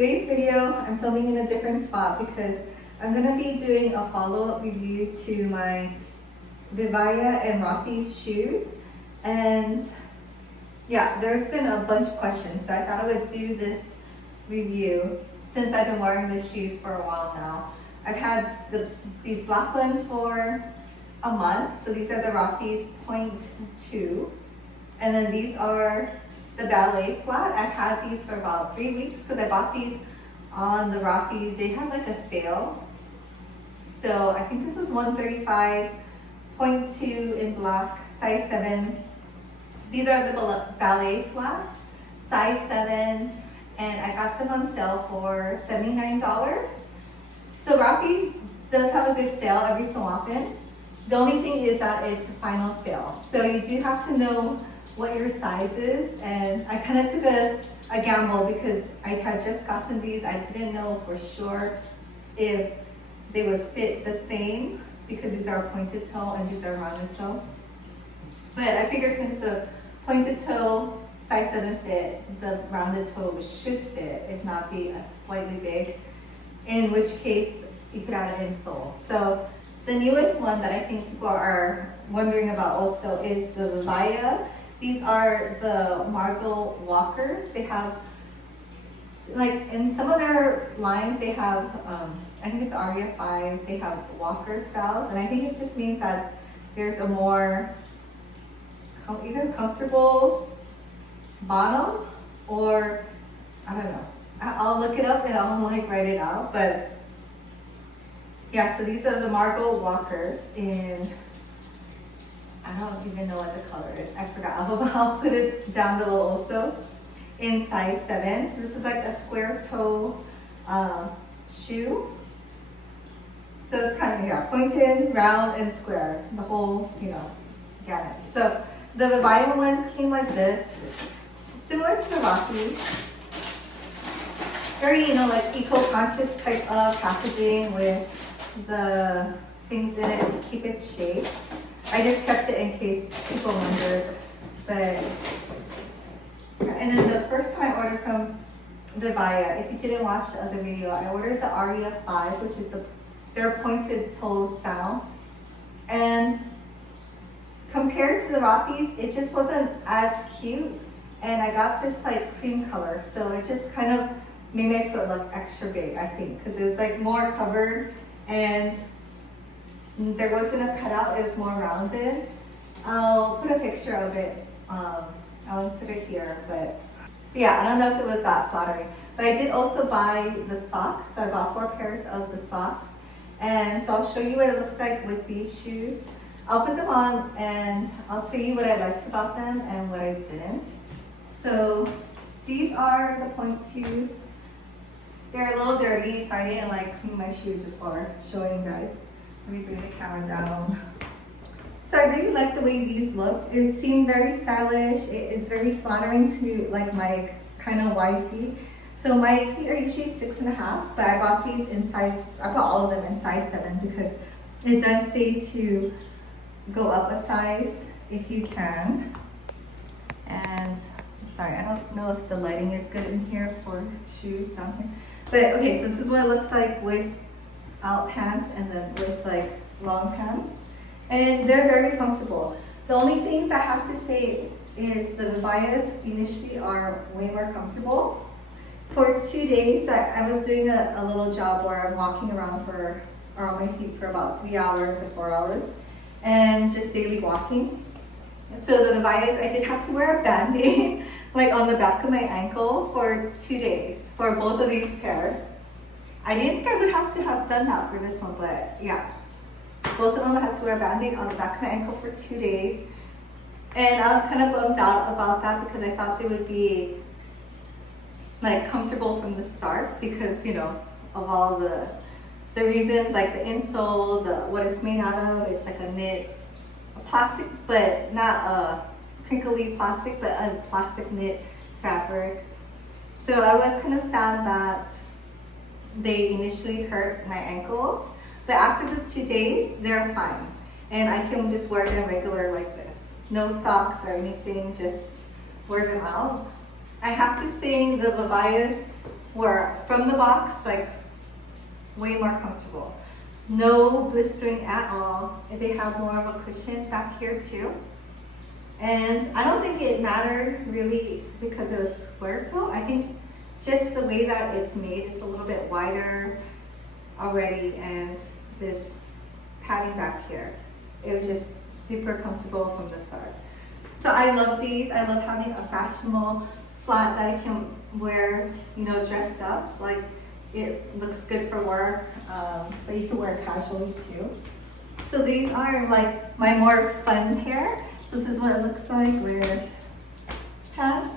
today's video, I'm filming in a different spot because I'm going to be doing a follow-up review to my Vivaia and Rothys shoes. And yeah, there's been a bunch of questions, so I thought I would do this review since I've been wearing these shoes for a while now. I've had these black ones for a month, so these are the Rothys .2, and then these are the ballet flat. I've had these for about 3 weeks because I bought these on the Rothys. They had like a sale, so I think this was $135.2 in black, size 7. These are the ballet flats, size 7, and I got them on sale for $79. So Rothys does have a good sale every so often. The only thing is that it's a final sale, so you do have to know what your size is, and I kind of took a gamble because I had just gotten these. I didn't know for sure if they would fit the same because these are pointed toe and these are rounded toe. But I figured since the pointed toe size 7 fit, the rounded toe should fit, if not be slightly big, in which case you could add an insole. So the newest one that I think people are wondering about also is the Vivaia. These are the Margot walkers. They have, like in some of their lines, they have, I think it's Aria 5, they have walker styles. And I think it just means that there's a more either comfortable bottom or, I don't know. I'll look it up and I'll like write it out. But yeah, so these are the Margot walkers in, I don't even know what the color is. I forgot. I'll put it down below also. In size 7. So this is like a square toe shoe. So it's kind of, yeah, pointed, round, and square. The whole, gamut. So the Vivaia ones came like this. Similar to the Rothys. Very, like eco-conscious type of packaging with the things in it to keep its shape. I just kept it in case people wondered, and then the first time I ordered from Vivaia, if you didn't watch the other video, I ordered the Aria 5, which is their pointed toe style, and compared to the Rothys, it just wasn't as cute, and I got this like cream color, so it just kind of made my foot look extra big, I think, because it was like more covered, and there wasn't a cutout, it was more rounded. I'll put a picture of it, I'll insert it here, but yeah, I don't know if it was that flattering. But I did also buy the socks, so I bought 4 pairs of the socks. And so I'll show you what it looks like with these shoes. I'll put them on and I'll tell you what I liked about them and what I didn't. So these are the .2s. They're a little dirty, so I didn't like clean my shoes before showing you guys. Let me bring the camera down. So I really like the way these looked. It seemed very stylish. It is very flattering to like my kind of wide feet. So my feet are usually 6.5, but I bought these in size, I bought all of them in size 7 because it does say to go up a size if you can. And sorry, I don't know if the lighting is good in here for shoes down here. But okay, so this is what it looks like without pants and then with like long pants. And they're very comfortable. The only things I have to say is the Vivaias initially are way more comfortable. For 2 days, I was doing a little job where I'm walking around on my feet for about 3 hours or 4 hours and just daily walking. So the Vivaias, I did have to wear a band-aid like on the back of my ankle for 2 days for both of these pairs. I didn't think I would have to have done that for this one, but yeah. Both of them I had to wear a band-aid on the back of my ankle for 2 days. And I was kind of bummed out about that because I thought they would be like comfortable from the start because, of all the reasons, like the insole, what it's made out of. It's like a plastic, but not a crinkly plastic, but a plastic knit fabric. So I was kind of sad that they initially hurt my ankles. But after the 2 days, they're fine. And I can just wear them regular like this. No socks or anything, just wear them out. I have to say the Vivaias were from the box, like way more comfortable. No blistering at all. They have more of a cushion back here too. And I don't think it mattered really because it was square toe. I think just the way that it's made, it's a little bit wider already, and this padding back here, it was just super comfortable from the start. So I love these. I love having a fashionable flat that I can wear, you know, dressed up. Like, it looks good for work, but you can wear it casually too. So these are like my more fun pair. So this is what it looks like with pants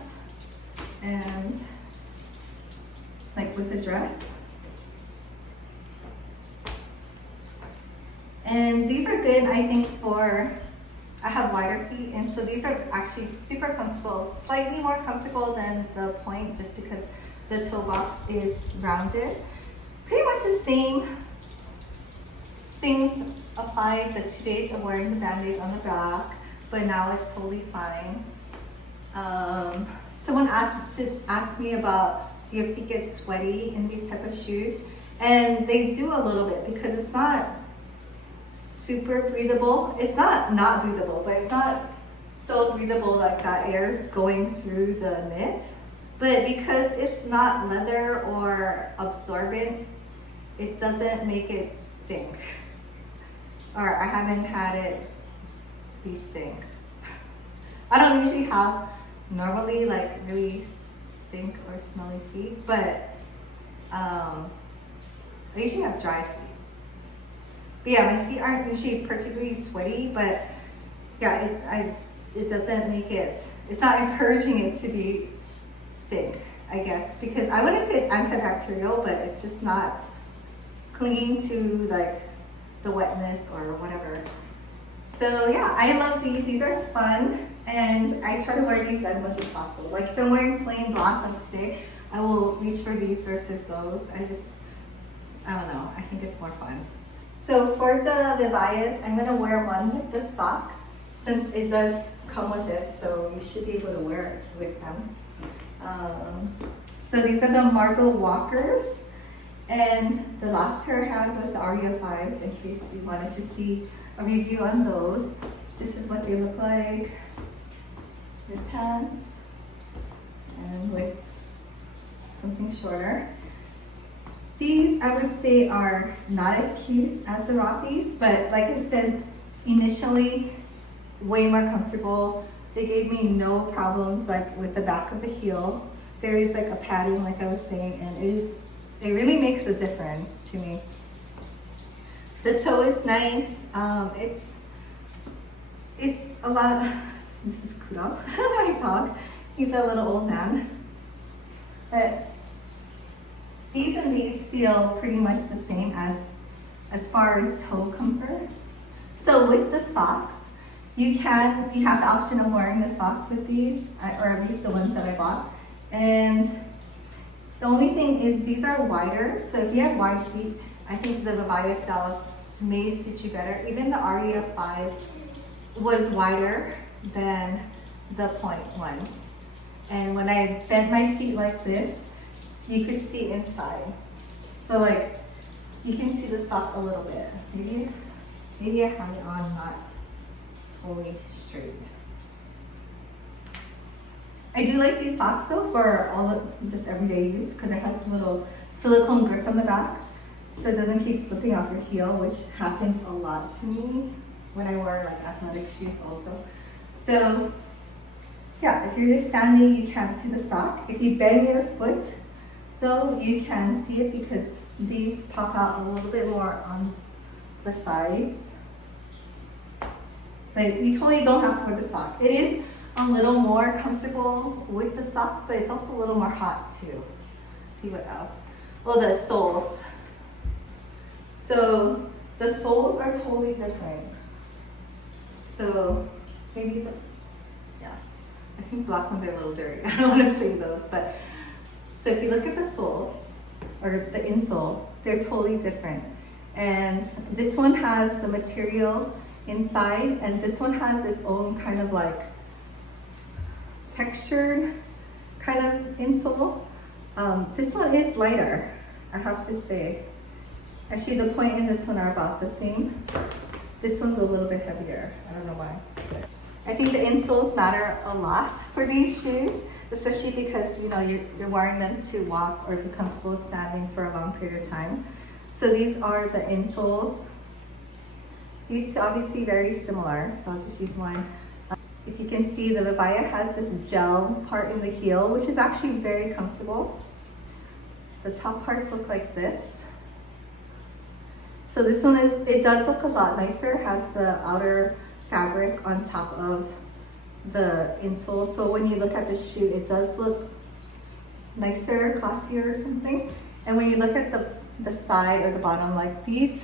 and like with a dress. And these are good, I think, for, I have wider feet, and so these are actually super comfortable, slightly more comfortable than the point just because the toe box is rounded. Pretty much the same things apply the 2 days of wearing the band-aids on the back, but now it's totally fine. Someone asked me about, do your feet get sweaty in these type of shoes? And they do a little bit because it's not super breathable. It's not breathable, but it's not so breathable like that air is going through the knit. But because it's not leather or absorbent, it doesn't make it stink. Or I haven't had it be stink. I don't usually have normally like really stink or smelly feet, but I usually have dry feet. But yeah, my feet aren't usually particularly sweaty, but yeah, it doesn't make it, it's not encouraging it to be stink, I guess, because I wouldn't say it's antibacterial, but it's just not clinging to like the wetness or whatever. So yeah, I love these. These are fun, and I try to wear these as much as possible. Like if I'm wearing plain black like today, I will reach for these versus those. I don't know, I think it's more fun. So for the Vivaias, I'm gonna wear one with the sock since it does come with it, so you should be able to wear it with them. So these are the Margot Walkers, and the last pair I had was the Aria 5s in case you wanted to see a review on those. This is what they look like with pants and with something shorter. These, I would say, are not as cute as the Rothys, but like I said, initially, way more comfortable. They gave me no problems like with the back of the heel. There is like a padding, like I was saying, and it really makes a difference to me. The toe is nice. It's a lot, this is Kudo, my dog. He's a little old man. But these and these feel pretty much the same as far as toe comfort. So with the socks, you have the option of wearing the socks with these, or at least the ones that I bought. And the only thing is these are wider, so if you have wide feet, I think the Vivaia styles may suit you better. Even the Aria 5 was wider than the point ones. And when I bent my feet like this, you could see inside. So like, you can see the sock a little bit. Maybe I have it on not totally straight. I do like these socks though for all of just everyday use because it has a little silicone grip on the back, so it doesn't keep slipping off your heel, which happens a lot to me when I wear like athletic shoes also. So yeah, if you're just standing, you can't see the sock. If you bend your foot though, you can see it because these pop out a little bit more on the sides. But you totally don't have to wear the sock. It is a little more comfortable with the sock, but it's also a little more hot too. Let's see what else. Oh, the soles. So the soles are totally different. So maybe yeah, I think black ones are a little dirty. I don't want to show you those, but so if you look at the soles or the insole, they're totally different. And this one has the material inside, and this one has its own kind of like textured kind of insole. This one is lighter, I have to say. Actually, the point in this one are about the same. This one's a little bit heavier. I don't know why. I think the insoles matter a lot for these shoes, especially because you're wearing them to walk or be comfortable standing for a long period of time. So these are the insoles. These two obviously very similar, so I'll just use one. If you can see, the Vivaia has this gel part in the heel, which is actually very comfortable. The top parts look like this. So this one it does look a lot nicer. It has the outer fabric on top of the insole. So when you look at the shoe, it does look nicer, classier or something. And when you look at the side or the bottom, like these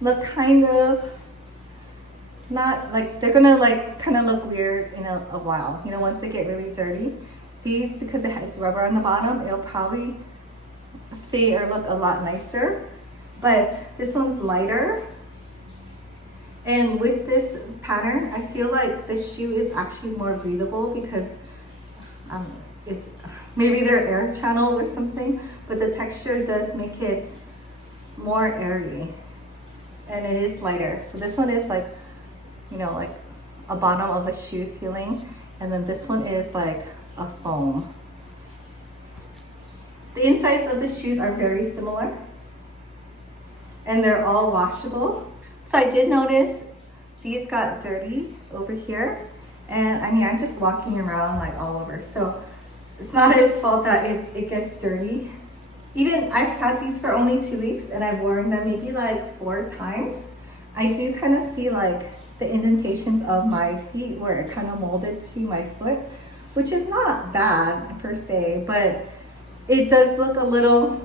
look kind of not like, they're gonna like kind of look weird in a while. Once they get really dirty. These, because it has rubber on the bottom, it'll probably stay or look a lot nicer. But this one's lighter. And with this pattern, I feel like the shoe is actually more breathable because it's maybe they're air channels or something, but the texture does make it more airy. And it is lighter. So this one is like, like a bottom of a shoe feeling. And then this one is like a foam. The insides of the shoes are very similar. And they're all washable. So I did notice these got dirty over here. And I'm just walking around like all over. So it's not its fault that it gets dirty. Even I've had these for only 2 weeks and I've worn them maybe like 4 times. I do kind of see like the indentations of my feet where it kind of molded to my foot, which is not bad per se, but it does look a little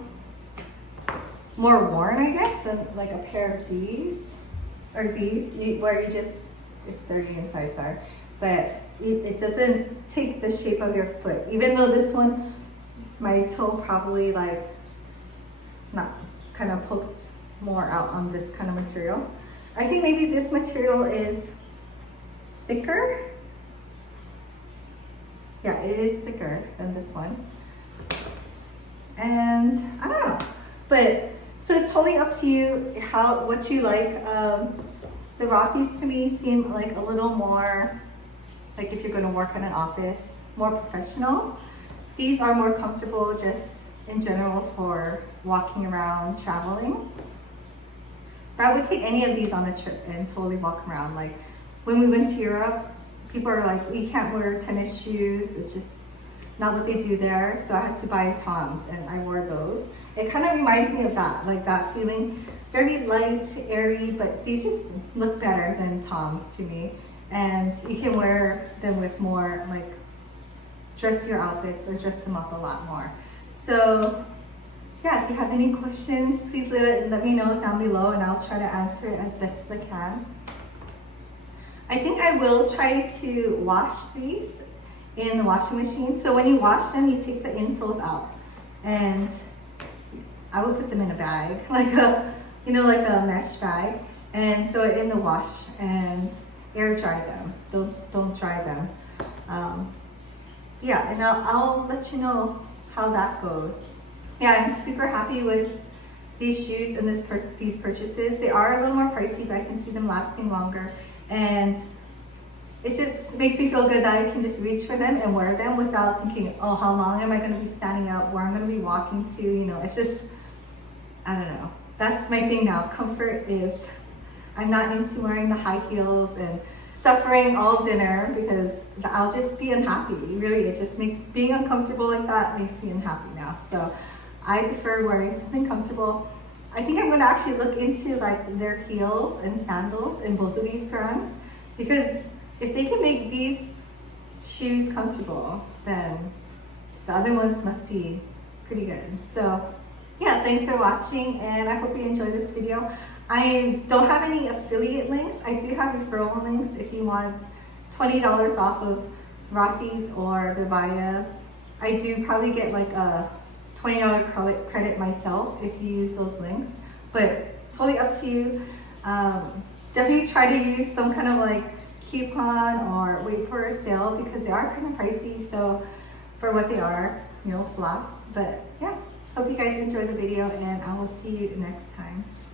more worn, I guess, than like a pair of these or these where it's dirty insides are, but it doesn't take the shape of your foot. Even though this one, my toe probably like not kind of pokes more out on this kind of material. I think maybe this material is thicker. Yeah, it is thicker than this one. And I don't know, but so it's totally up to you what you like. The Rothys to me seem like a little more like if you're going to work in an office, more professional. These are more comfortable just in general for walking around, traveling. But I would take any of these on a trip and totally walk around. Like when we went to Europe, people are like, you can't wear tennis shoes. It's just not what they do there. So I had to buy Toms and I wore those. It kind of reminds me of that, like that feeling. Very light, airy, but these just look better than Toms to me. And you can wear them with more like dressier outfits or dress them up a lot more. So yeah, if you have any questions, please let me know down below and I'll try to answer it as best as I can. I think I will try to wash these in the washing machine. So when you wash them, you take the insoles out and I would put them in a bag, like a mesh bag, and throw it in the wash and air dry them. Don't dry them. Yeah, and I'll let you know how that goes. Yeah, I'm super happy with these shoes and these purchases. They are a little more pricey, but I can see them lasting longer. And it just makes me feel good that I can just reach for them and wear them without thinking, oh, how long am I going to be standing out, where I'm going to be walking to, it's just, I don't know. That's my thing now. Comfort is, I'm not into wearing the high heels and suffering all dinner because I'll just be unhappy. Really, it just being uncomfortable like that makes me unhappy now. So I prefer wearing something comfortable. I think I'm going to actually look into like their heels and sandals in both of these brands, because if they can make these shoes comfortable, then the other ones must be pretty good. So yeah, thanks for watching and I hope you enjoyed this video. I don't have any affiliate links. I do have referral links if you want $20 off of Rothys or Vivaia. I do probably get like a $20 credit myself if you use those links, but totally up to you. Definitely try to use some kind of like coupon or wait for a sale because they are kind of pricey, so for what they are. flops. But yeah, hope you guys enjoy the video, and I will see you next time.